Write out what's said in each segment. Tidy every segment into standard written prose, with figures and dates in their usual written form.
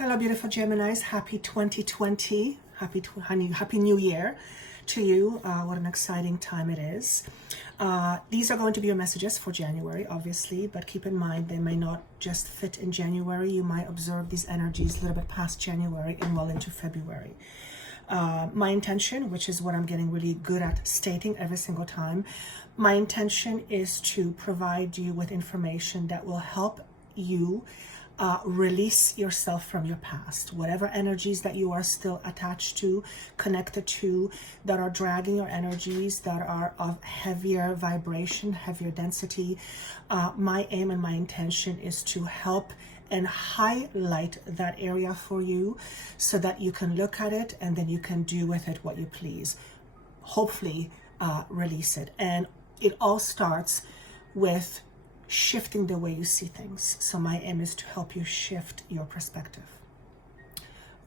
Hello, beautiful Geminis. Happy 2020. Happy New Year to you. What an exciting time it is. These are going to be your messages for January, obviously, but keep in mind they may not just fit in January. You might observe these energies a little bit past January and well into February. My intention, which is what I'm getting really good at stating every single time, my intention is to provide you with information that will help you release yourself from your past, whatever energies that you are still attached to, connected to, that are dragging your energies, that are of heavier vibration, heavier density. My aim and my intention is to help and highlight that area for you so that you can look at it and then you can do with it what you please. Hopefully release it. And it all starts with shifting the way you see things. So my aim is to help you shift your perspective.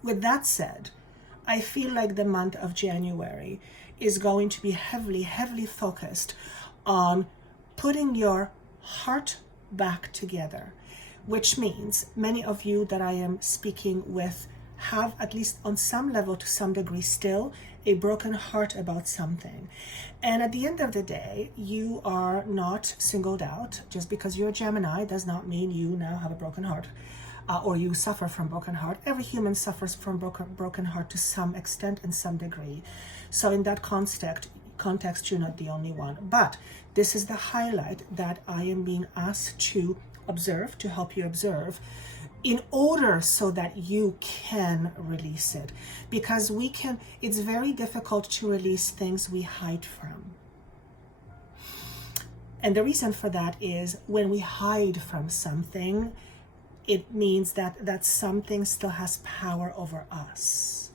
With that said, I feel like the month of January is going to be heavily focused on putting your heart back together, which means many of you that I am speaking with have, at least on some level, to some degree, still a broken heart about something. And at the end of the day, you are not singled out. Just because you're a Gemini does not mean you now have a broken heart or you suffer from broken heart. Every human suffers from broken heart to some extent and some degree. So in that context, you're not the only one. But this is the highlight that I am being asked to observe, to help you observe, in order so that you can release it. Because it's very difficult to release things we hide from. And the reason for that is when we hide from something, it means that that something still has power over us.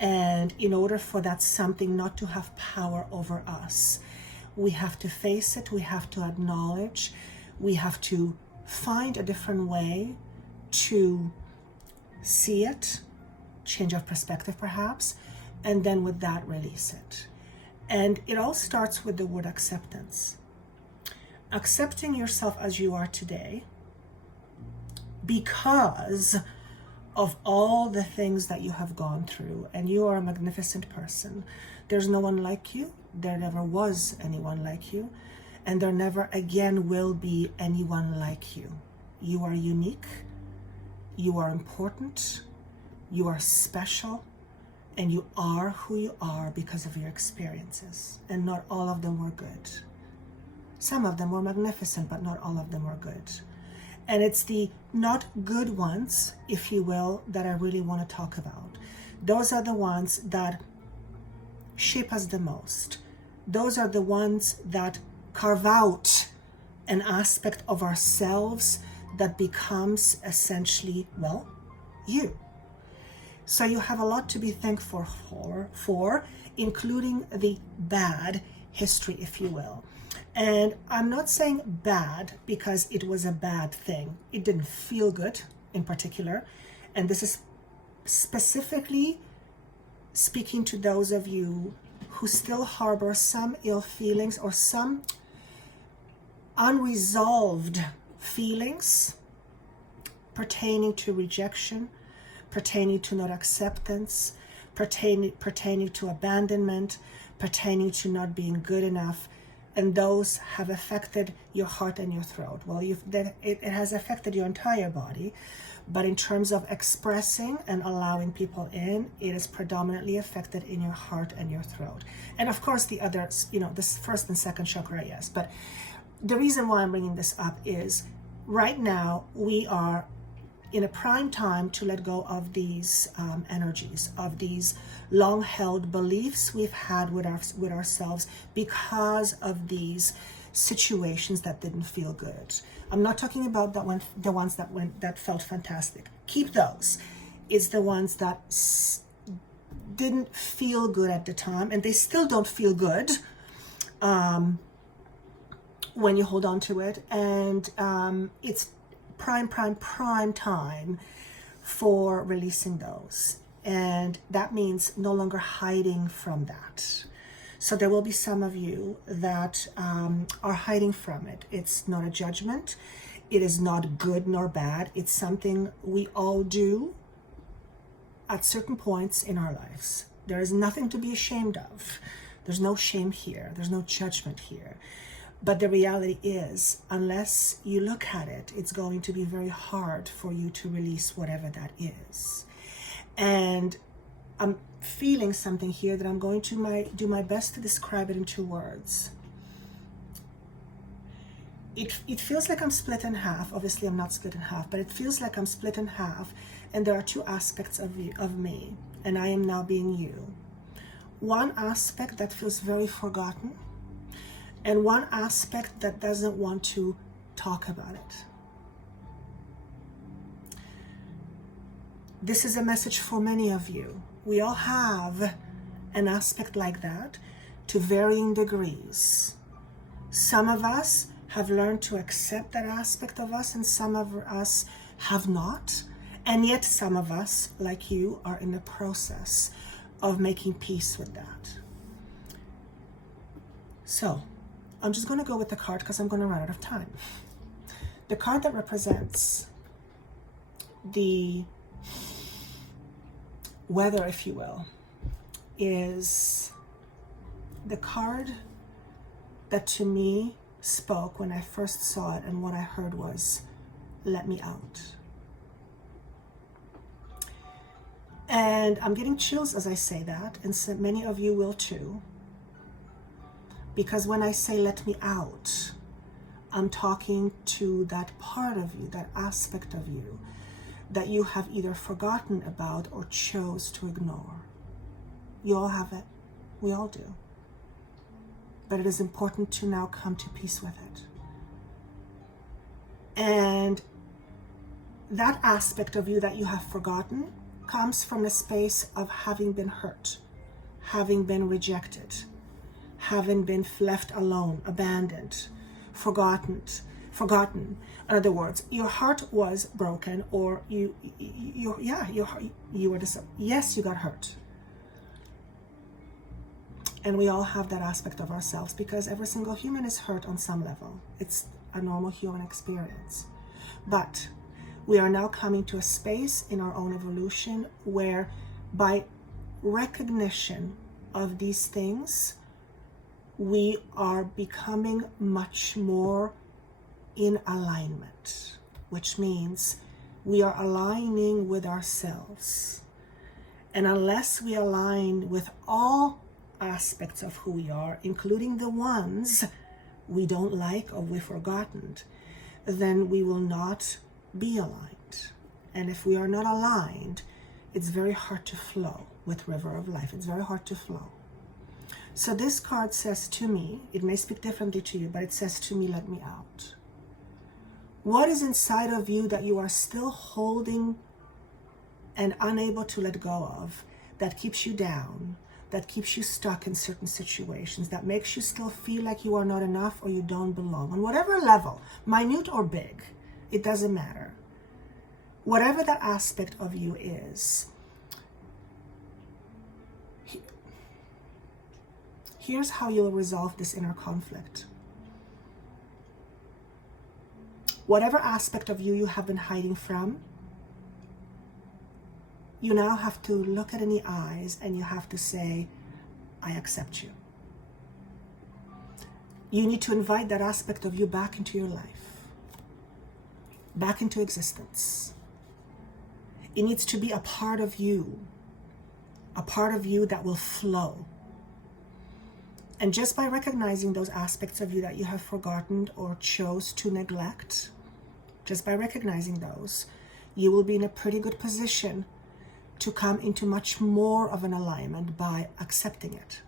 And in order for that something not to have power over us, we have to face it, we have to acknowledge, we have to find a different way to see it, change of perspective perhaps, and then with that release it. And it all starts with the word acceptance. Accepting yourself as you are today because of all the things that you have gone through, and you are a magnificent person. There's no one like you. There never was anyone like you, and there never again will be anyone like you. You are unique. You are important, you are special, and you are who you are because of your experiences. And not all of them were good. Some of them were magnificent, but not all of them were good. And it's the not good ones, if you will, that I really want to talk about. Those are the ones that shape us the most. Those are the ones that carve out an aspect of ourselves that becomes essentially, well, you. So you have a lot to be thankful for, including the bad history, if you will. And I'm not saying bad because it was a bad thing. It didn't feel good in particular. And this is specifically speaking to those of you who still harbor some ill feelings or some unresolved feelings pertaining to rejection, pertaining to not acceptance, pertaining to abandonment, pertaining to not being good enough, and those have affected your heart and your throat. Well, it has affected your entire body, but in terms of expressing and allowing people in, it is predominantly affected in your heart and your throat. And of course the others, this first and second chakra, yes. But the reason why I'm bringing this up is right now we are in a prime time to let go of these energies, of these long-held beliefs we've had with ourselves because of these situations that didn't feel good. I'm not talking about the ones that felt fantastic. Keep those. It's the ones that didn't feel good at the time, and they still don't feel good when you hold on to it. And it's prime time for releasing those. And that means no longer hiding from that. So there will be some of you that are hiding from it. It's not a judgment. It is not good nor bad. It's something we all do at certain points in our lives. There is nothing to be ashamed of. There's no shame here. There's no judgment here. But the reality is, unless you look at it, it's going to be very hard for you to release whatever that is. And I'm feeling something here that I'm going to do my best to describe it in 2 words. It feels like I'm split in half. Obviously, I'm not split in half, but it feels like I'm split in half, and there are 2 aspects of me, and I am now being you. One aspect that feels very forgotten, and one aspect that doesn't want to talk about it. This is a message for many of you. We all have an aspect like that to varying degrees. Some of us have learned to accept that aspect of us, and some of us have not. And yet some of us, like you, are in the process of making peace with that. So I'm just going to go with the card because I'm going to run out of time. The card that represents the weather, if you will, is the card that to me spoke when I first saw it, and what I heard was, let me out. And I'm getting chills as I say that, and so many of you will too, because when I say let me out, I'm talking to that part of you, that aspect of you that you have either forgotten about or chose to ignore. You all have it. We all do. But it is important to now come to peace with it. And that aspect of you that you have forgotten comes from a space of having been hurt, having been rejected, having been left alone, abandoned, forgotten. In other words, your heart was broken, or you were yes, you got hurt. And we all have that aspect of ourselves, because every single human is hurt on some level. It's a normal human experience. But we are now coming to a space in our own evolution where, by recognition of these things, we are becoming much more in alignment, which means we are aligning with ourselves. And unless we align with all aspects of who we are, including the ones we don't like or we've forgotten, then we will not be aligned. And if we are not aligned, it's very hard to flow with River of Life. It's very hard to flow. So this card says to me, it may speak differently to you, but it says to me, let me out. What is inside of you that you are still holding and unable to let go of, that keeps you down, that keeps you stuck in certain situations, that makes you still feel like you are not enough or you don't belong, on whatever level, minute or big, it doesn't matter. Whatever that aspect of you is, here's how you'll resolve this inner conflict. Whatever aspect of you have been hiding from, you now have to look it in the eyes and you have to say, I accept you. You need to invite that aspect of you back into your life, back into existence. It needs to be a part of you that will flow. And just by recognizing those aspects of you that you have forgotten or chose to neglect, just by recognizing those, you will be in a pretty good position to come into much more of an alignment by accepting it.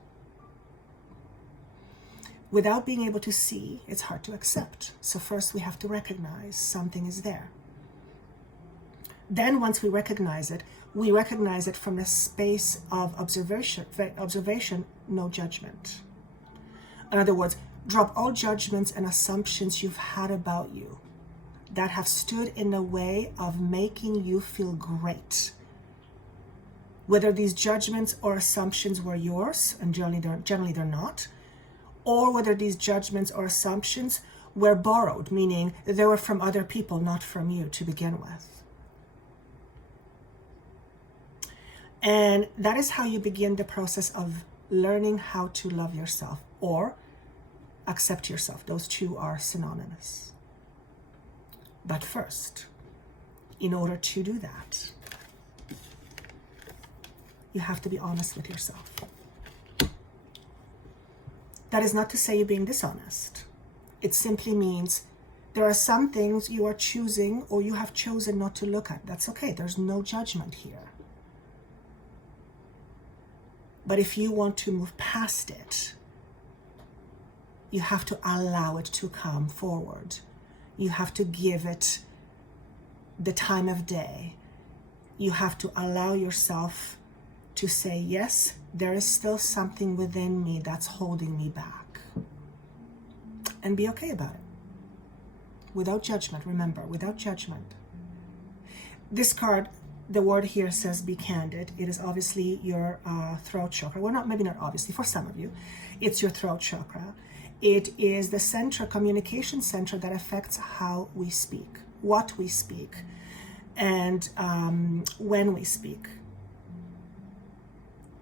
Without being able to see, it's hard to accept. So first we have to recognize something is there. Then once we recognize it from a space of observation, no judgment. In other words, drop all judgments and assumptions you've had about you that have stood in the way of making you feel great. Whether these judgments or assumptions were yours, and generally they're not, or whether these judgments or assumptions were borrowed, meaning they were from other people, not from you to begin with. And that is how you begin the process of learning how to love yourself or accept yourself. Those two are synonymous. But first, in order to do that, you have to be honest with yourself. That is not to say you're being dishonest. It simply means there are some things you are choosing or you have chosen not to look at. That's okay. There's no judgment here. But if you want to move past it, you have to allow it to come forward. You have to give it the time of day. You have to allow yourself to say, yes, there is still something within me that's holding me back. And be okay about it. Without judgment, remember, without judgment. This card, the word here says be candid. It is obviously your throat chakra. Well, maybe not obviously, for some of you, it's your throat chakra. It is the center, communication center that affects how we speak, what we speak, and when we speak.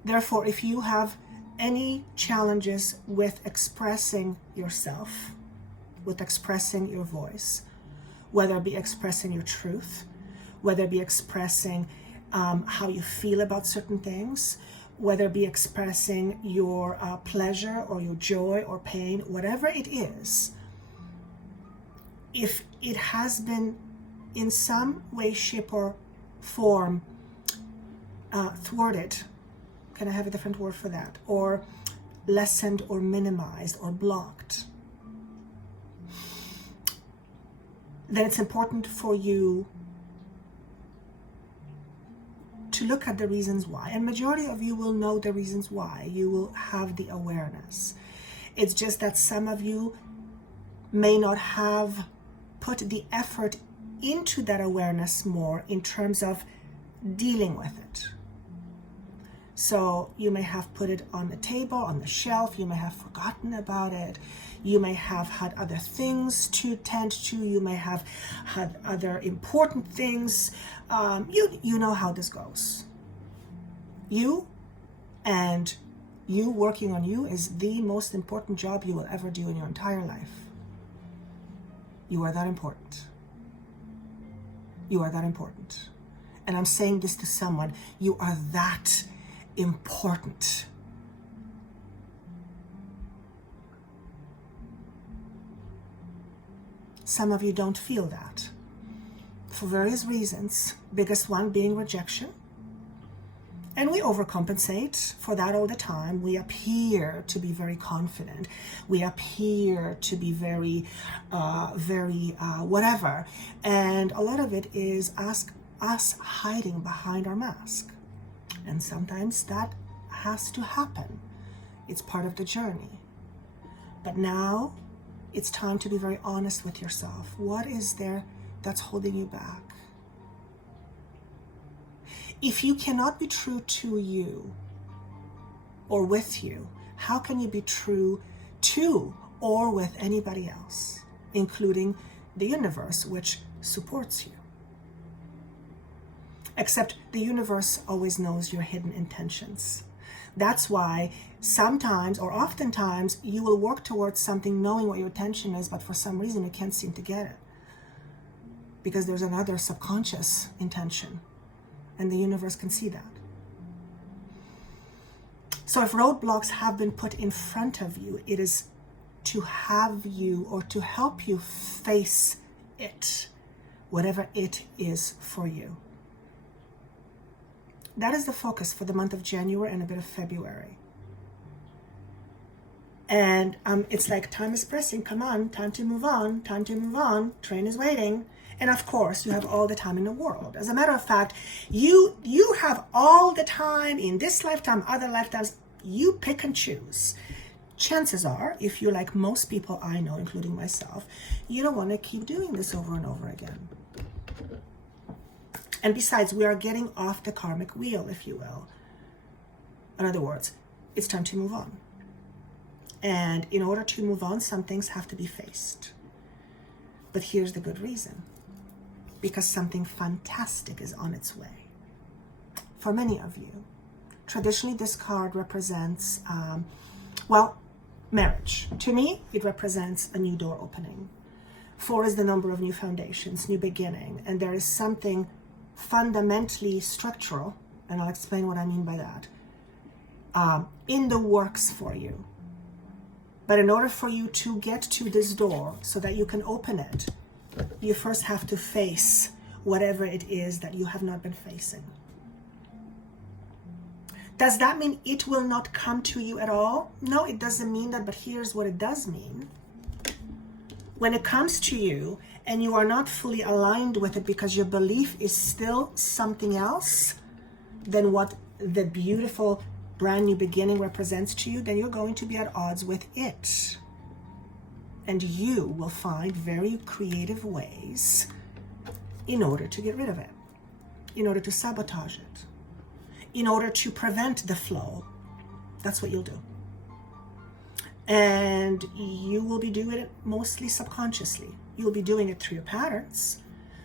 Therefore, if you have any challenges with expressing yourself, with expressing your voice, whether it be expressing your truth, whether it be expressing how you feel about certain things, whether it be expressing your pleasure or your joy or pain, whatever it is, if it has been in some way, shape, or form thwarted, can I have a different word for that, or lessened or minimized or blocked, then it's important for you to look at the reasons why. And majority of you will know the reasons why. You will have the awareness. It's just that some of you may not have put the effort into that awareness more in terms of dealing with it. So you may have put it on the table, on the shelf. You may have forgotten about it. You may have had other things to tend to. You may have had other important things. You know how this goes. You working on you is the most important job you will ever do in your entire life. You are that important. You are that important. And I'm saying this to someone, you are that important. Some of you don't feel that for various reasons, biggest one being rejection. And we overcompensate for that all the time. We appear to be very confident. We appear to be very whatever. And a lot of it is us hiding behind our mask. And sometimes that has to happen. It's part of the journey. But now it's time to be very honest with yourself. What is there that's holding you back? If you cannot be true to you or with you, how can you be true to or with anybody else, including the universe, which supports you? Except the universe always knows your hidden intentions. That's why sometimes or oftentimes you will work towards something knowing what your intention is, but for some reason you can't seem to get it. Because there's another subconscious intention, and the universe can see that. So if roadblocks have been put in front of you, it is to have you or to help you face it, whatever it is for you. That is the focus for the month of January and a bit of February. And it's like time is pressing. Come on, time to move on, time to move on. Train is waiting. And of course, you have all the time in the world. As a matter of fact, you have all the time in this lifetime, other lifetimes. You pick and choose. Chances are, if you're like most people I know, including myself, you don't want to keep doing this over and over again. And besides, we are getting off the karmic wheel, if you will. In other words, it's time to move on. And in order to move on, some things have to be faced. But here's the good reason. Because something fantastic is on its way. for many of you. Traditionally, this card represents, marriage. To me, it represents a new door opening. 4 is the number of new foundations, new beginning, and there is something fundamentally structural, and I'll explain what I mean by that, in the works for you. But in order for you to get to this door so that you can open it, you first have to face whatever it is that you have not been facing. Does that mean it will not come to you at all? No, it doesn't mean that, but here's what it does mean. When it comes to you and you are not fully aligned with it because your belief is still something else than what the beautiful brand new beginning represents to you, then you're going to be at odds with it. And you will find very creative ways in order to get rid of it, in order to sabotage it, in order to prevent the flow. That's what you'll do. And you will be doing it mostly subconsciously. You'll be doing it through your patterns.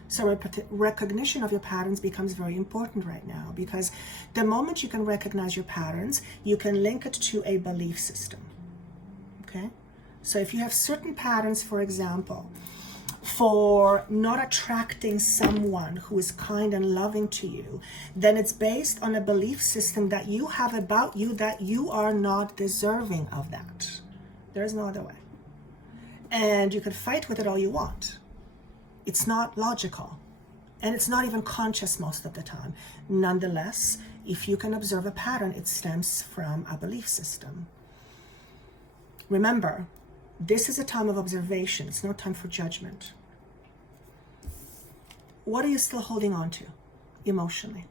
So recognition of your patterns becomes very important right now, because the moment you can recognize your patterns, you can link it to a belief system. Okay? So if you have certain patterns, for example, for not attracting someone who is kind and loving to you, then it's based on a belief system that you have about you that you are not deserving of that. There's no other way. And you can fight with it all you want. It's not logical. And it's not even conscious most of the time. Nonetheless, if you can observe a pattern, it stems from a belief system. Remember, this is a time of observation. It's no time for judgment. What are you still holding on to emotionally?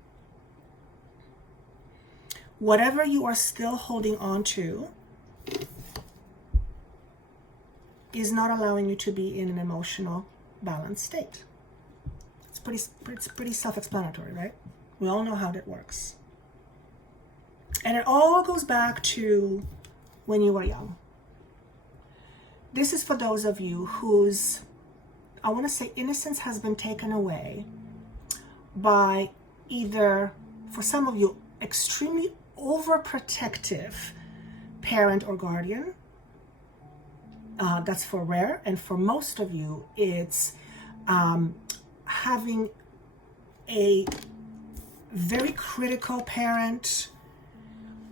Whatever you are still holding on to is not allowing you to be in an emotional balanced state. It's pretty self-explanatory, right? We all know how that works. And it all goes back to when you were young. This is for those of you whose, I want to say, innocence has been taken away by either, for some of you, extremely overprotective parent or guardian. That's for rare. And for most of you, it's having a very critical parent,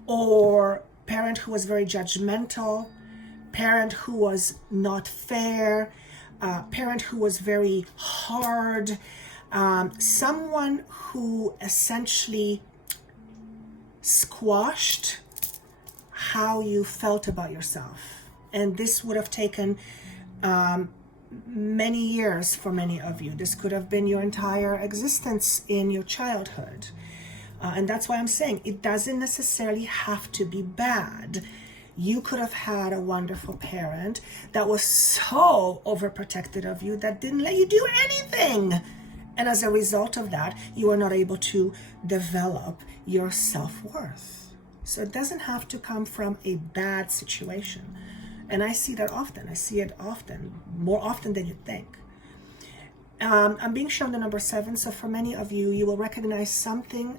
or parent who was very judgmental, parent who was not fair, parent who was very hard, someone who essentially squashed how you felt about yourself. And this would have taken many years for many of you. This could have been your entire existence in your childhood. And that's why I'm saying it doesn't necessarily have to be bad. You could have had a wonderful parent that was so overprotected of you that didn't let you do anything. And as a result of that, you are not able to develop your self-worth. So it doesn't have to come from a bad situation. And I see that often. I see it often, more often than you think. I'm being shown the number 7. So for many of you, you will recognize something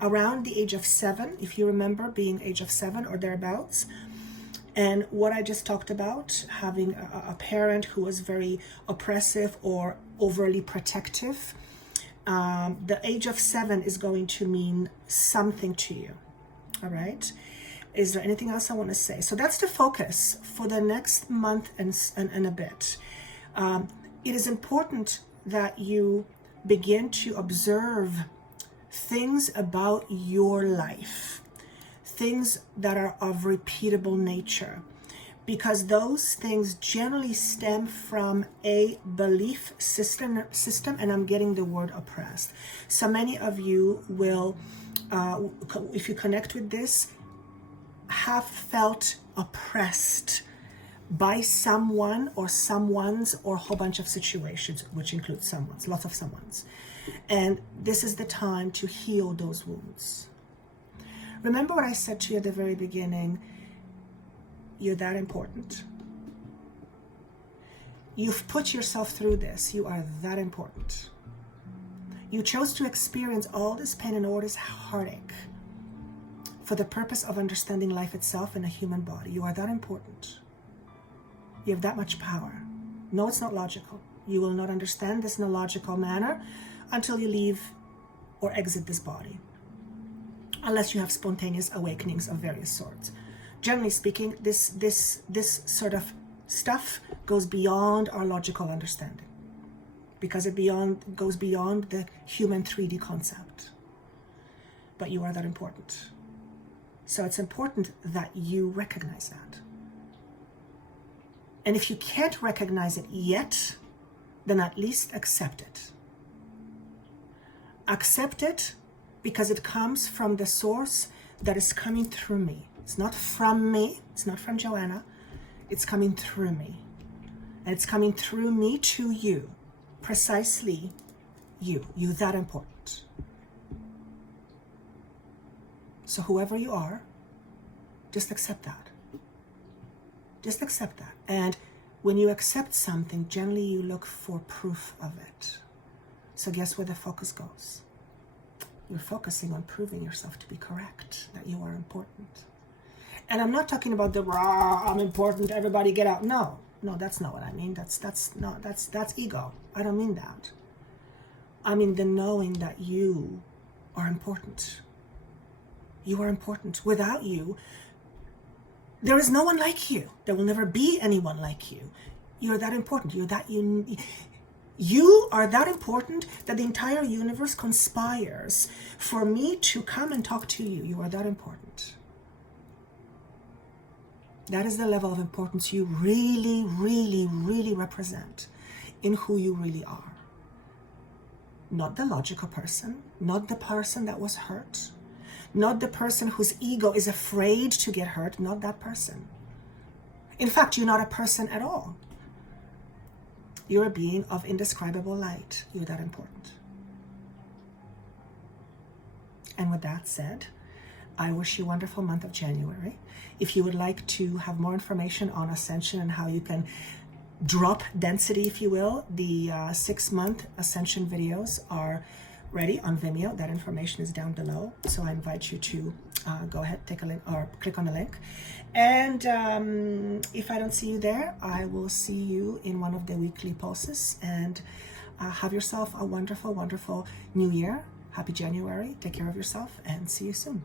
around the age of 7, if you remember being age of 7 or thereabouts. And what I just talked about, having a parent who was very oppressive or overly protective, the age of 7 is going to mean something to you. All right? Is there anything else I want to say? So that's the focus for the next month and a bit. It is important that you begin to observe things about your life, things that are of repeatable nature, because those things generally stem from a belief system, and I'm getting the word oppressed. So many of you will, if you connect with this, have felt oppressed by someone or someone's or a whole bunch of situations, which includes someone's, lots of someone's. And this is the time to heal those wounds. Remember what I said to you at the very beginning. You're that important. You've put yourself through this. You are that important. You chose to experience all this pain and all this heartache for the purpose of understanding life itself in a human body. You are that important. You have that much power. No, it's not logical. You will not understand this in a logical manner until you leave or exit this body, unless you have spontaneous awakenings of various sorts. Generally speaking, this sort of stuff goes beyond our logical understanding, because it goes beyond the human 3D concept. But you are that important. So it's important that you recognize that. And if you can't recognize it yet, then at least accept it. Accept it because it comes from the source that is coming through me. It's not from me. It's not from Joanna. It's coming through me. And it's coming through me to you. Precisely you. You're that important. So whoever you are, just accept that. Just accept that. And when you accept something, generally you look for proof of it. So guess where the focus goes? You're focusing on proving yourself to be correct, that you are important. And I'm not talking about the raw, I'm important, everybody get out. No, that's not what I mean. That's ego. I don't mean that. I mean the knowing that you are important. You are important. Without you, there is no one like you. There will never be anyone like you. You're that important. You're that you are that important that the entire universe conspires for me to come and talk to you. You are that important. That is the level of importance you really, really, really represent in who you really are. Not the logical person, not the person that was hurt, not the person whose ego is afraid to get hurt, not that person. In fact, you're not a person at all. You're a being of indescribable light. You're that important. And with that said, I wish you a wonderful month of January. If you would like to have more information on Ascension and how you can drop density, if you will, the 6-month Ascension videos are ready on Vimeo. That information is down below. So I invite you to go ahead, take a link or click on the link. And if I don't see you there, I will see you in one of the weekly posts. And have yourself a wonderful, wonderful new year. Happy January. Take care of yourself and see you soon.